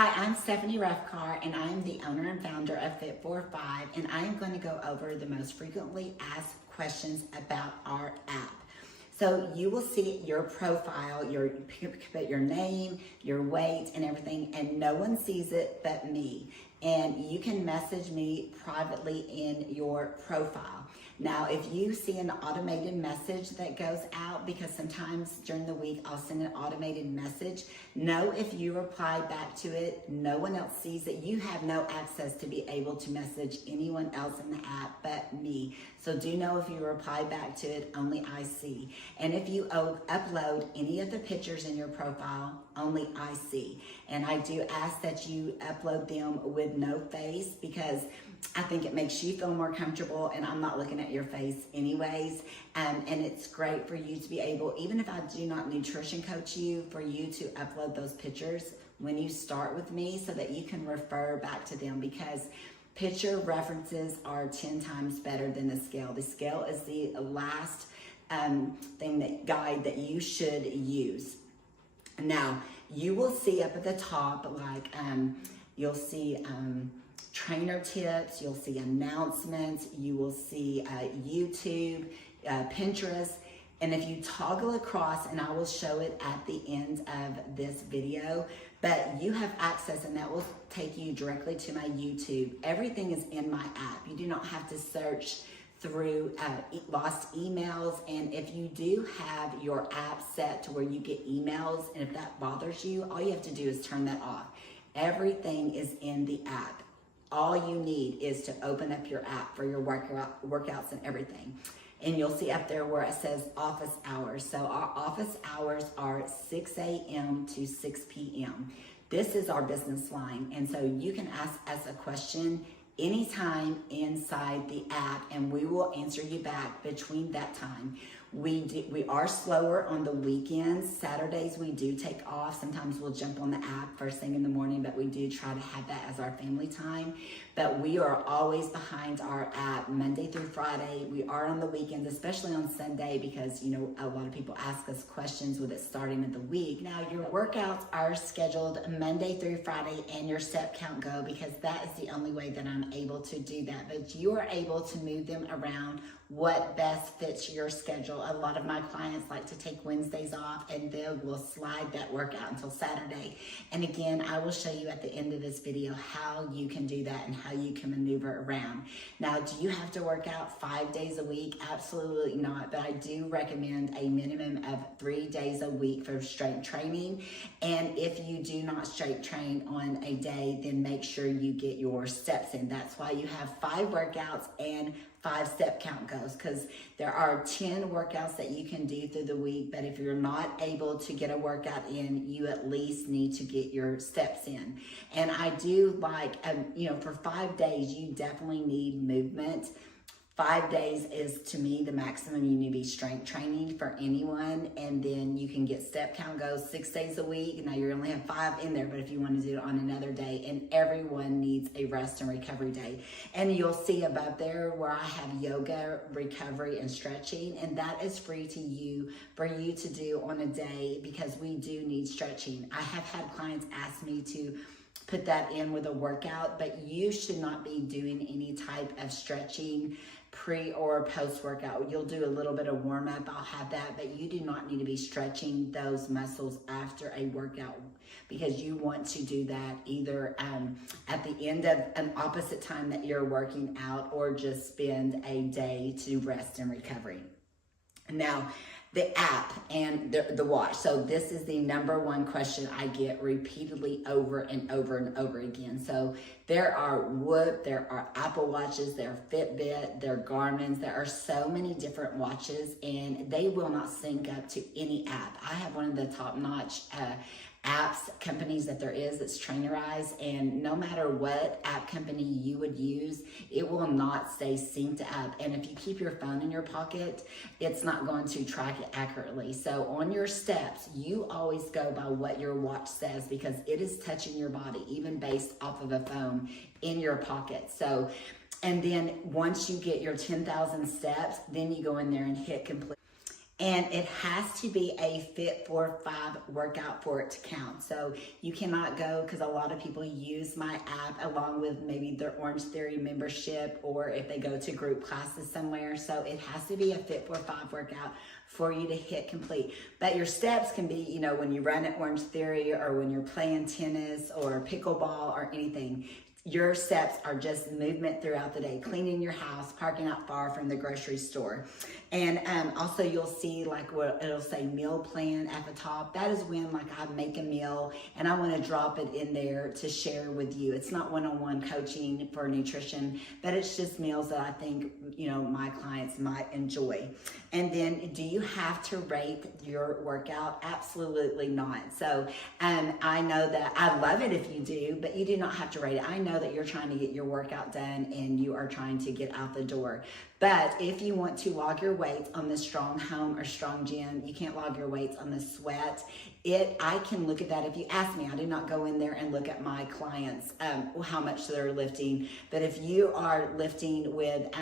Hi, I'm Stephanie Rofkahr, and I'm the owner and founder of FFF, and I am going to go over the most frequently asked questions about our app. So you will see your profile, put your name, your weight, and everything, and no one sees it but me. And you can message me privately in your profile. Now, if you see an automated message that goes out, because sometimes during the week I'll send an automated message, know if you reply back to it, no one else sees it. You have no access to be able to message anyone else in the app but me. So do know if you reply back to it, only I see. And if you upload any of the pictures in your profile, only I see. And I do ask that you upload them with no face, because I think it makes you feel more comfortable, and I'm not looking at your face anyways. And it's great for you to be able, even if I do not nutrition coach you, for you to upload those pictures when you start with me so that you can refer back to them, because picture references are 10 times better than the scale. The scale is the last guide that you should use. Now, you will see up at the top, like you'll see trainer tips, you'll see announcements, you will see YouTube, Pinterest, and if you toggle across, and I will show it at the end of this video, but you have access, and that will take you directly to my YouTube. Everything is in my app. You do not have to search through lost emails. And if you do have your app set to where you get emails, and if that bothers you, all you have to do is turn that off. Everything is in the app. All you need is to open up your app for your workouts and everything. And you'll see up there where it says office hours. So our office hours are 6 a.m. to 6 p.m. This is our business line. And so you can ask us a question anytime inside the app, and we will answer you back between that time. We are slower on the weekends. Saturdays we do take off. Sometimes we'll jump on the app first thing in the morning, but we do try to have that as our family time. But we are always behind our app Monday through Friday. We are on the weekends, especially on Sunday, because you know a lot of people ask us questions with it starting of the week. Now your workouts are scheduled Monday through Friday, and your step count go, because that is the only way that I'm able to do that. But you are able to move them around what best fits your schedule. A lot of my clients like to take Wednesdays off, and they will slide that workout until Saturday. And again, I will show you at the end of this video how you can do that and how you can maneuver around. Now, do you have to work out 5 days a week? Absolutely not, but I do recommend a minimum of 3 days a week for strength training. And if you do not strength train on a day, then make sure you get your steps in. That's why you have 5 workouts and 5 step count goes, because there are 10 workouts that you can do through the week. But if you're not able to get a workout in, you at least need to get your steps in. And I do like, for 5 days, you definitely need movement. 5 days is, to me, the maximum you need to be strength training for anyone. And then you can get step count goes 6 days a week. Now you only have 5 in there, but if you want to do it on another day, and everyone needs a rest and recovery day. And you'll see above there where I have yoga, recovery, and stretching, and that is free to you, for you to do on a day, because we do need stretching. I have had clients ask me to put that in with a workout, but you should not be doing any type of stretching pre or post workout. You'll do a little bit of warm up, I'll have that, but you do not need to be stretching those muscles after a workout, because you want to do that either at the end of an opposite time that you're working out, or just spend a day to rest and recovery. Now, the app and the watch. So this is the #1 question I get repeatedly over and over and over again. So there are Whoop, there are Apple Watches, there are Fitbit, there are Garmin's. There are so many different watches, and they will not sync up to any app. I have one of the top-notch apps companies that there is, that's trainerized, and no matter what app company you would use, it will not stay synced up. And if you keep your phone in your pocket, it's not going to track it accurately. So on your steps, you always go by what your watch says, because it is touching your body, even based off of a phone in your pocket. So, and then once you get your 10,000 steps, then you go in there and hit complete. And it has to be a Fit for 5 workout for it to count. So you cannot go, because a lot of people use my app along with maybe their Orange Theory membership, or if they go to group classes somewhere. So it has to be a Fit for 5 workout for you to hit complete. But your steps can be, you know, when you run at Orange Theory, or when you're playing tennis or pickleball or anything. Your steps are just movement throughout the day, cleaning your house, parking not far from the grocery store. And also you'll see like what it'll say meal plan at the top. That is when like I make a meal and I want to drop it in there to share with you. It's not one-on-one coaching for nutrition, but it's just meals that I think, you know, my clients might enjoy. And then, do you have to rate your workout? Absolutely not. So I know that I love it if you do, but you do not have to rate it. I know that you're trying to get your workout done and you are trying to get out the door. But if you want to log your weights on the Strong Home or Strong Gym, you can't log your weights on the Sweat. I can look at that. If you ask me, I do not go in there and look at my clients, how much they're lifting. But if you are lifting with 2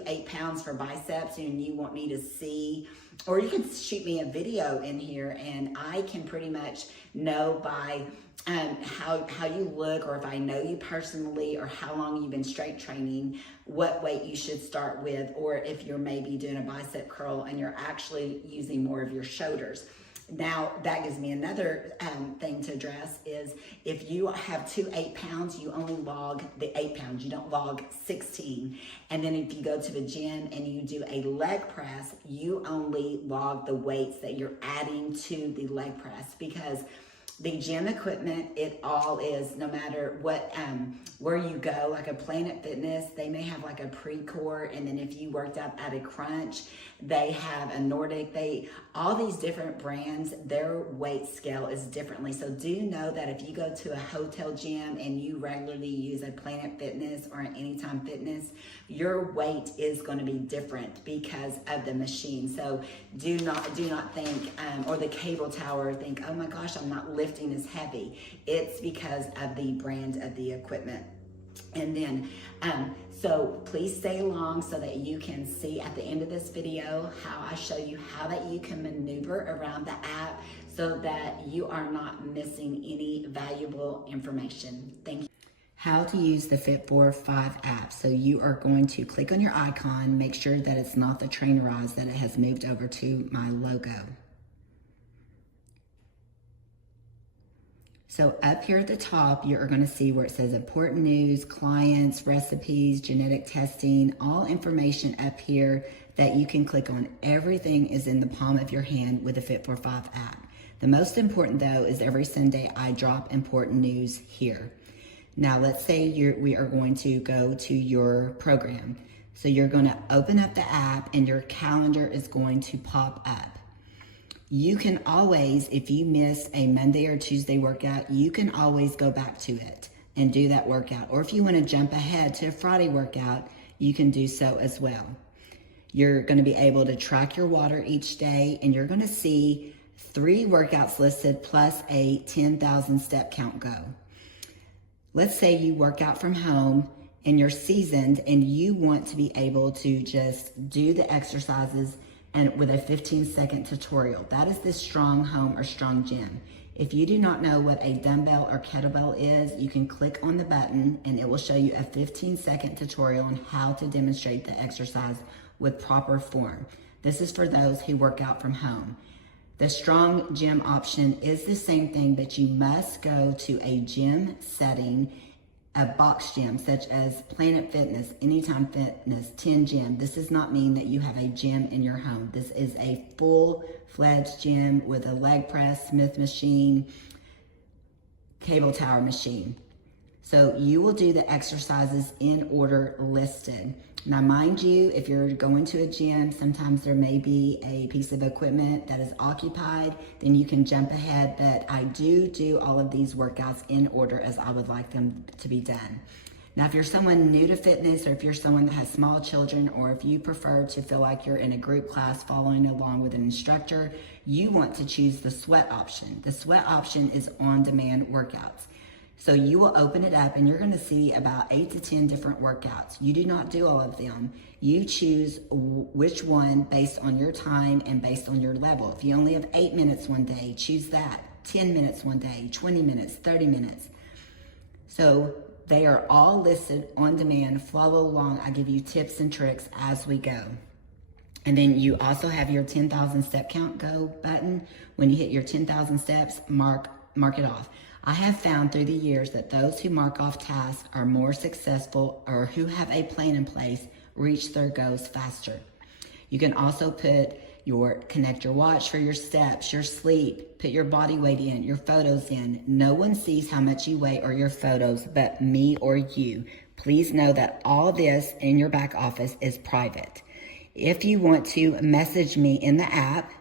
8-pounds for biceps and you want me to see, or you can shoot me a video in here and I can pretty much know by how you look, or if I know you personally, or how long you've been strength training, what weight you should start with, or if you're maybe doing a bicep curl and you're actually using more of your shoulders. Now, that gives me another thing to address is if you have 2 8-pounds, you only log the 8 pounds. You don't log 16. And then if you go to the gym and you do a leg press, you only log the weights that you're adding to the leg press, because the gym equipment, it all is, no matter what, where you go, like a Planet Fitness, they may have like a pre-core, and then if you worked up at a Crunch, they have a Nordic, all these different brands, their weight scale is differently. So do know that if you go to a hotel gym and you regularly use a Planet Fitness or an Anytime Fitness, your weight is going to be different because of the machine. So do not think, or the cable tower, think, oh my gosh, I'm not lifting as heavy. It's because of the brand of the equipment. And then, so please stay along so that you can see at the end of this video how I show you how that you can maneuver around the app so that you are not missing any valuable information. Thank you. How to use the Fit for 5 app. So you are going to click on your icon, make sure that it's not the Trainerize, that it has moved over to my logo. So up here at the top, you're going to see where it says important news, clients, recipes, genetic testing, all information up here that you can click on. Everything is in the palm of your hand with the Fit for 5 app. The most important though is every Sunday I drop important news here. Now let's say we are going to go to your program. So you're going to open up the app and your calendar is going to pop up. You can always, if you miss a Monday or Tuesday workout, you can always go back to it and do that workout. Or if you want to jump ahead to a Friday workout, you can do so as well. You're going to be able to track your water each day, and you're going to see 3 workouts listed plus a 10,000 step count go. Let's say you work out from home and you're seasoned and you want to be able to just do the exercises and with a 15-second tutorial. That is the Strong Home or Strong Gym. If you do not know what a dumbbell or kettlebell is, you can click on the button and it will show you a 15-second tutorial on how to demonstrate the exercise with proper form. This is for those who work out from home. The Strong Gym option is the same thing, but you must go to a gym setting, a box gym such as Planet Fitness, Anytime Fitness, 10 Gym. This does not mean that you have a gym in your home. This is a full-fledged gym with a leg press, Smith machine, cable tower machine. So you will do the exercises in order listed. Now, mind you, if you're going to a gym, sometimes there may be a piece of equipment that is occupied, then you can jump ahead, but I do all of these workouts in order as I would like them to be done. Now, if you're someone new to fitness, or if you're someone that has small children, or if you prefer to feel like you're in a group class following along with an instructor, you want to choose the Sweat option. The Sweat option is on-demand workouts. So you will open it up and you're going to see about 8 to 10 different workouts. You do not do all of them. You choose which one based on your time and based on your level. If you only have 8 minutes one day, choose that. 10 minutes one day, 20 minutes, 30 minutes. So they are all listed on demand. Follow along. I give you tips and tricks as we go. And then you also have your 10,000 step count go button. When you hit your 10,000 steps, mark it off. I have found through the years that those who mark off tasks are more successful, or who have a plan in place reach their goals faster. You can also connect your watch for your steps, your sleep, put your body weight in, your photos in. No one sees how much you weigh or your photos but me or you. Please know that all this in your back office is private. If you want to message me in the app,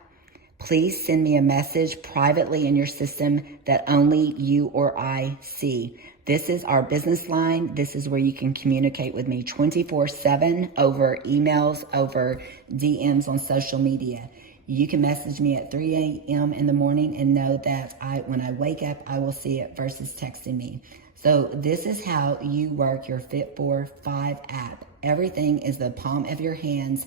please send me a message privately in your system that only you or I see. This is our business line. This is where you can communicate with me 24/7 over emails, over DMs on social media. You can message me at 3 a.m. in the morning and know that when I wake up, I will see it versus texting me. So this is how you work your Fit for 5 app. Everything is the palm of your hands.